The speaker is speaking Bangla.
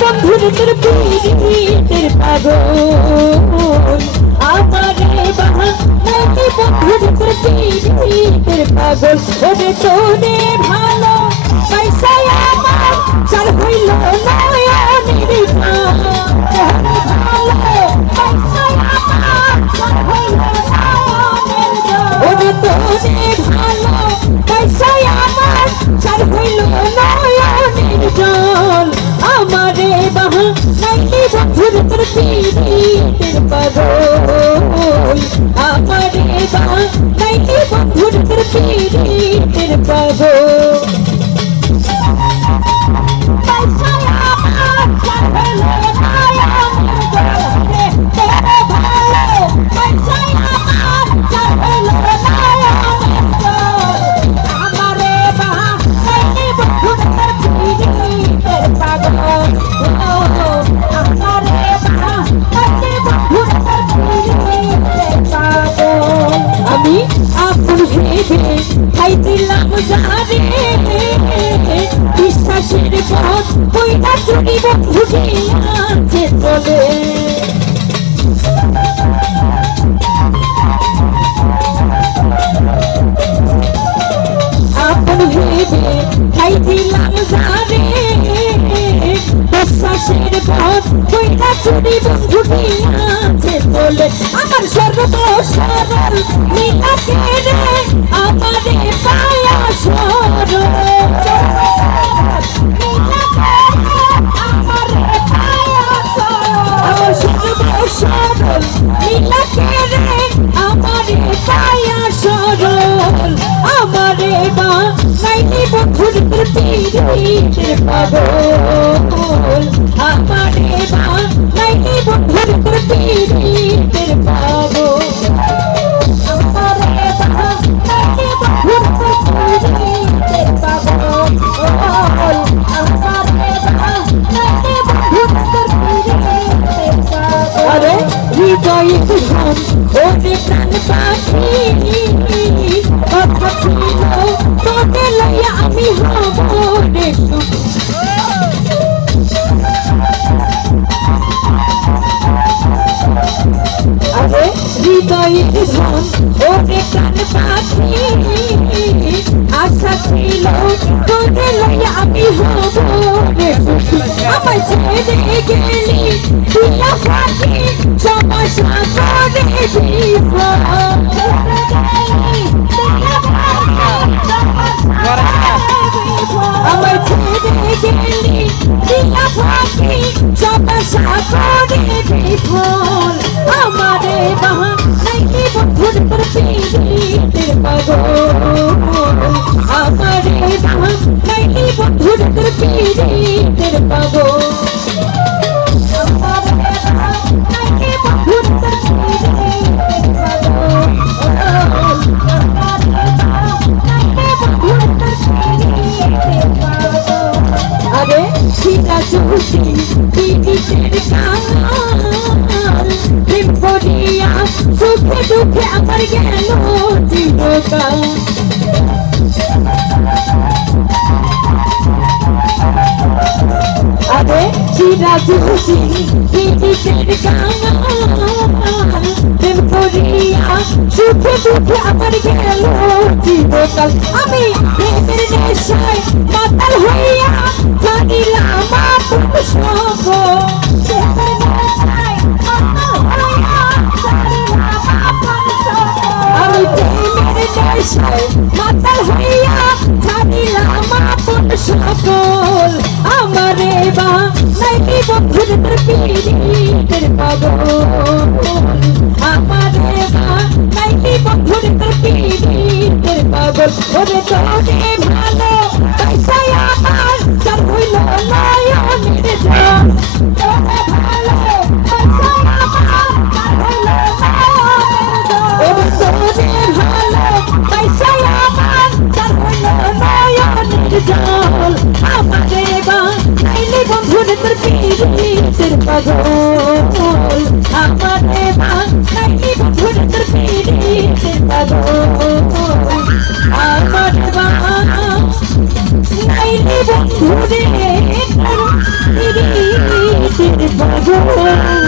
বন্ধুর তোর পীড়িতের পাগল আমারে বাহা নাইলি বন্ধুর তোর পীড়িতের পাগল ওরে তোরে ভালো পয়সায় আমার চার হইল নয়নের ওরে তোরে ভালো পয়সায় আমার চার হইল নয়নের জল আমারে বাহা নাইলি বন্ধুর তোর পীড়িতের পাগল আমারে বাহা নাইলি বন্ধুর তোর পীড়িতের পাগল আমি আপন ভেবে খাই দিলাম যারে বিশ্বাসের পথ কইটা চুরি বন্ধুকে আছে চলে আপন ভেবে খাই দিলাম যারে বিশ্বাসের পথ কইটা চুরি বন্ধুকে আছে চলে আমার সর্বদোষ সরল নীলাকে রে আমারে পায়া সরল আমার সর্বদোষ সরল নীলাকে রে আমারে পায়া সরল আমারে বা নাইলি বন্ধুর পীড়িতের পাগল আমারে বা নাইলি বন্ধুর পীড়িতের পাগল আমারে বা নাইলি বন্ধুর পীড়িতের পাগল আমারে বা নাইলি বন্ধুর পীড়িতের পাগল আরে হৃদয়ে ঘুম ওরে প্রাণ পাখি কথা ছিল তোকে লইয়া আমি হব রে আরে হৃদয়ে ঘুম ওরে প্রাণ পাখি আশা ছিল তোকে লইয়া আমি হব রে আমায় ছেড়ে গেলি দিয়া ফাঁকি সমস্যা করে দিব আমায় ছেড়ে গেলি দিয়া ফাঁকি সমস্যা করে দিব আমারে বাহা নাইলি বন্ধুর তোর পীড়িতের পাগল আমারে বাহা নাইলি বন্ধুর তোর পীড়িতের পাগল আরে সীতা চৌধুরী পীড়িতের কাঙাল প্রেম করিয়া সুখে দুঃখে আমার গেল জীবকাল আরে সীতা চৌধুরী পীড়িতের কাঙাল প্রেম করিয়া সুখে দুঃখে আমার গেল জীবকাল আমি প্রেমের নেশায় মাতাল হইয়া জানিলাম আপন সব আমি প্রেমের নেশায় মাতাল হইয়া জানিলাম আপন সকল আমারে বা নাইলি বন্ধুর তোর পীড়িতের পাগল আমারে বা নাইলি বন্ধুর তোর পীড়িতের পাগল ওরে তোরে ভালো পয়সায় আমার চার হইল নয়নের জল তোরে ভালো পয়সায় আমার চার হইল নয়নের জল ওরে তোরে ভালো পয়সায় আমার চার হইল নয়নের জল আমারে বা নাইলি বন্ধুর তোর পীড়িতের পাগল আমারে বা নাইলি বন্ধুর তোর পীড়িতের পাগল আমারে বা নাইলি বন্ধুরে বাজো